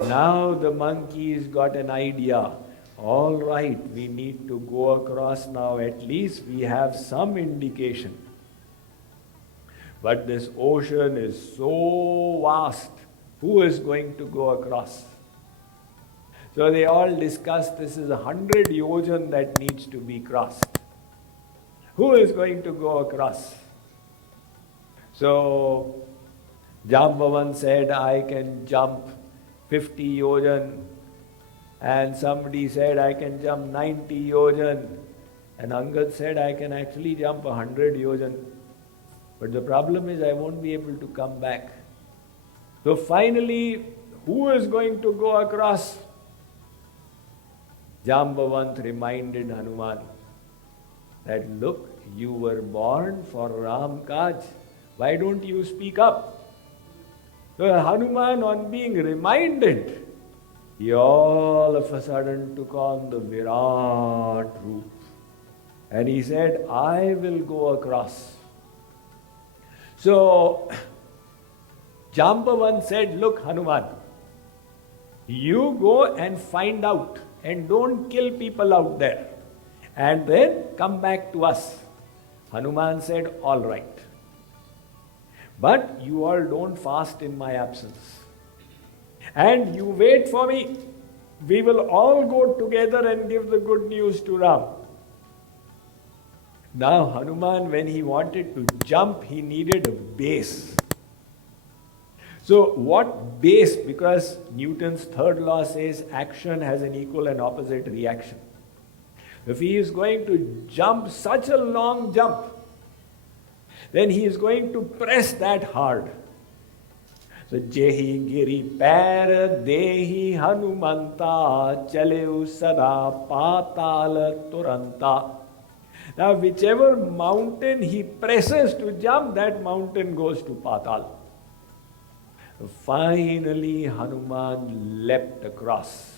Now the monkey's got an idea. All right, we need to go across now. At least we have some indication. But this ocean is so vast. Who is going to go across? So they all discussed, this is 100 yojan that needs to be crossed. Who is going to go across? So Jambavant said, I can jump 50 yojan. And somebody said, I can jump 90 yojan. And Angad said, I can actually jump 100 yojan. But the problem is I won't be able to come back. So finally, who is going to go across? Jambavant reminded Hanuman that, look, you were born for Ram Kaaj. Why don't you speak up? So Hanuman, on being reminded, he all of a sudden took on the Virat roop. And he said, I will go across. So Jambavan said, look, Hanuman, you go and find out and don't kill people out there. And then come back to us. Hanuman said, all right. But you all don't fast in my absence. And you wait for me. We will all go together and give the good news to Ram. Now Hanuman, when he wanted to jump, he needed a base. So what base? Because Newton's third law says action has an equal and opposite reaction. If he is going to jump such a long jump, then he is going to press that hard. So Jehi giri pair dehi Hanumanta chaleu sada Paatal turanta. Now whichever mountain he presses to jump, that mountain goes to Paatal. Finally Hanuman leapt across.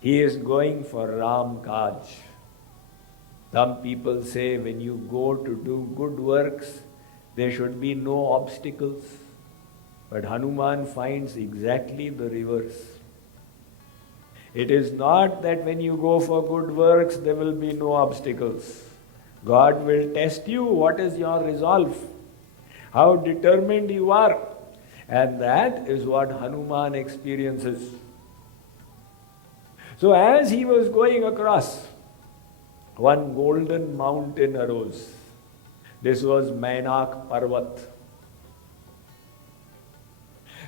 He is going for Ram Kaaj. Some people say when you go to do good works, there should be no obstacles. But Hanuman finds exactly the reverse. It is not that when you go for good works, there will be no obstacles. God will test you. What is your resolve? How determined you are. And that is what Hanuman experiences. So as he was going across, one golden mountain arose. This was Mainaka Parvat.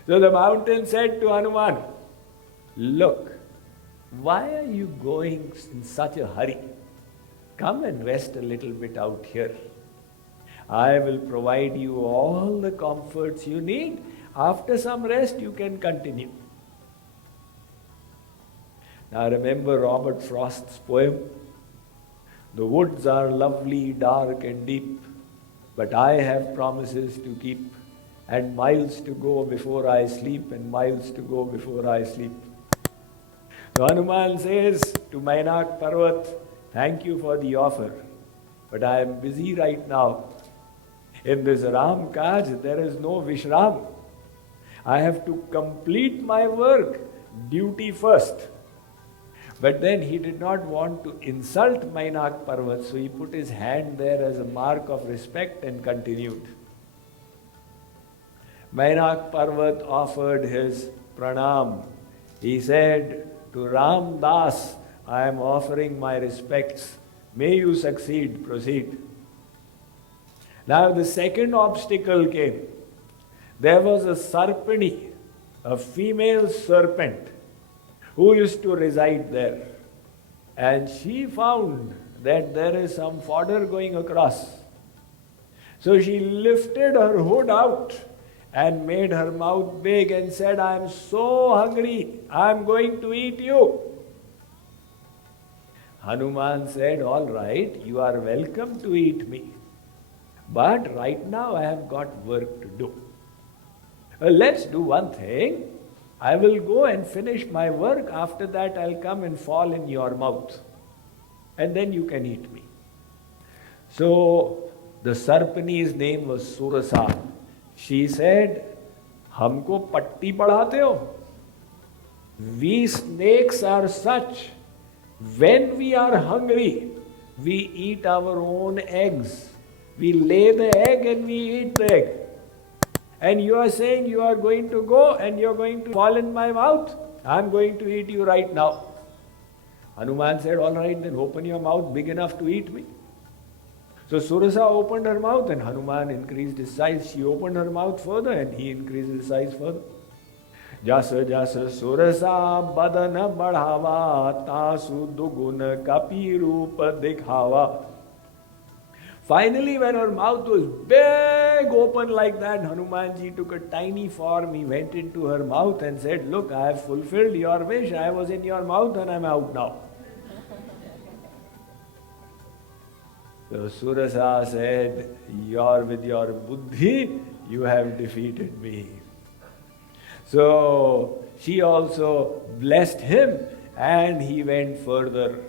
So the mountain said to Hanuman, look, why are you going in such a hurry? Come and rest a little bit out here. I will provide you all the comforts you need. After some rest, you can continue. Now remember Robert Frost's poem? The woods are lovely, dark and deep, but I have promises to keep, and miles to go before I sleep, and miles to go before I sleep. So Hanuman says to Mainaka Parvat, thank you for the offer, but I am busy right now. In this Ram Kaaj, there is no Vishram. I have to complete my work, duty first. But then he did not want to insult Mainaka Parvat, so he put his hand there as a mark of respect and continued. Mainaka Parvat offered his pranam. He said to Ram Das, I am offering my respects. May you succeed, proceed. Now the second obstacle came. There was a Sarpani, a female serpent, who used to reside there. And she found that there is some fodder going across. So she lifted her hood out and made her mouth big and said, I am so hungry, I am going to eat you. Hanuman said, all right, you are welcome to eat me. But right now I have got work to do. Well, let's do one thing. I will go and finish my work. After that, I'll come and fall in your mouth. And then you can eat me. So, the Sarpani's name was Surasa. She said, हमको पट्टी पढ़ाते हो? We snakes are such, when we are hungry, we eat our own eggs. We lay the egg and we eat the egg. And you are saying you are going to go and you are going to fall in my mouth? I am going to eat you right now. Hanuman said, all right, then open your mouth big enough to eat me. So Surasa opened her mouth and Hanuman increased his size. She opened her mouth further and he increased his size further. Jasa jasa Surasa badana badhava tasu dugun kapi rupa dikhava. Finally, when her mouth was big open like that, Hanumanji took a tiny form. He went into her mouth and said, look, I have fulfilled your wish. I was in your mouth and I am out now. So Surasa said, with your buddhi, you have defeated me. So she also blessed him and he went further.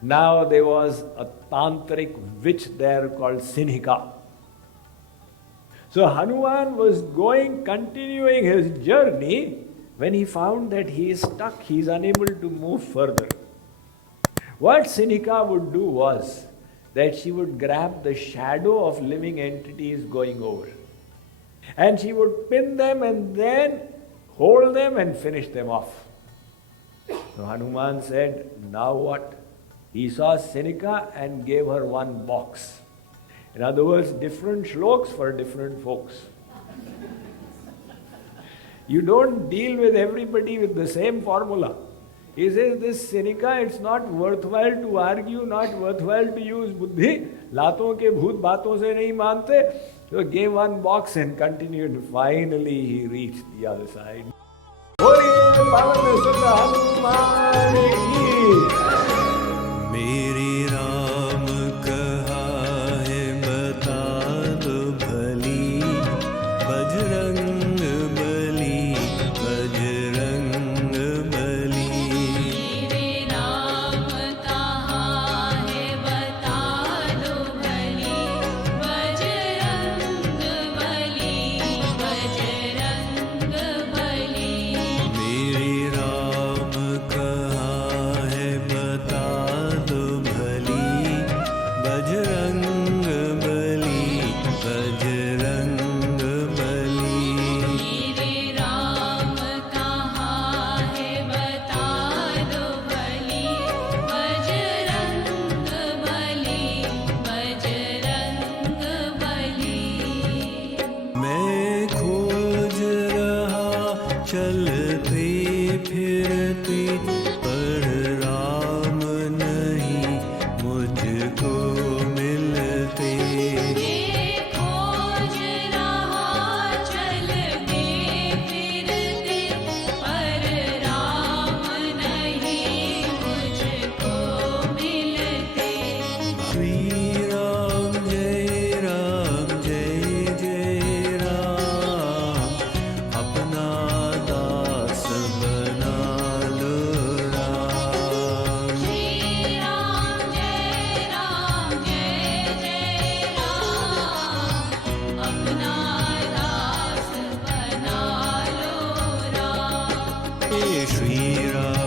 Now there was a tantric witch there called Simhika. So Hanuman was continuing his journey when he found that he is stuck, he is unable to move further. What Simhika would do was that she would grab the shadow of living entities going over. And she would pin them and then hold them and finish them off. So Hanuman said, now what? He saw Simhika and gave her one box. In other words, different shloks for different folks. You don't deal with everybody with the same formula. He says, this Simhika, it's not worthwhile to argue, not worthwhile to use buddhi. Laton ke bhoot baaton se nahi mante. So gave one box and continued. Finally, he reached the other side. मेरी राम कहा है बता दो भली बजरंग बली बजरंग बली मेरे राम कहा है बता दो भली बजरंग बली बजरंग बली मेरे राम कहा है बता बजरंग बली बजरंग बली मेरे राम कहाँ है बता दो भली बजरंग बली बजरंग बली मैं खोज रहा चलते फिरते पर राम नहीं मुझको मिलते खोज रहा चलते फिरते पर राम नहीं मुझको मिलते श्री राम जय राम अपना दास बना लो राम श्री राम जय राम अपना दास बना लो राम श्री राम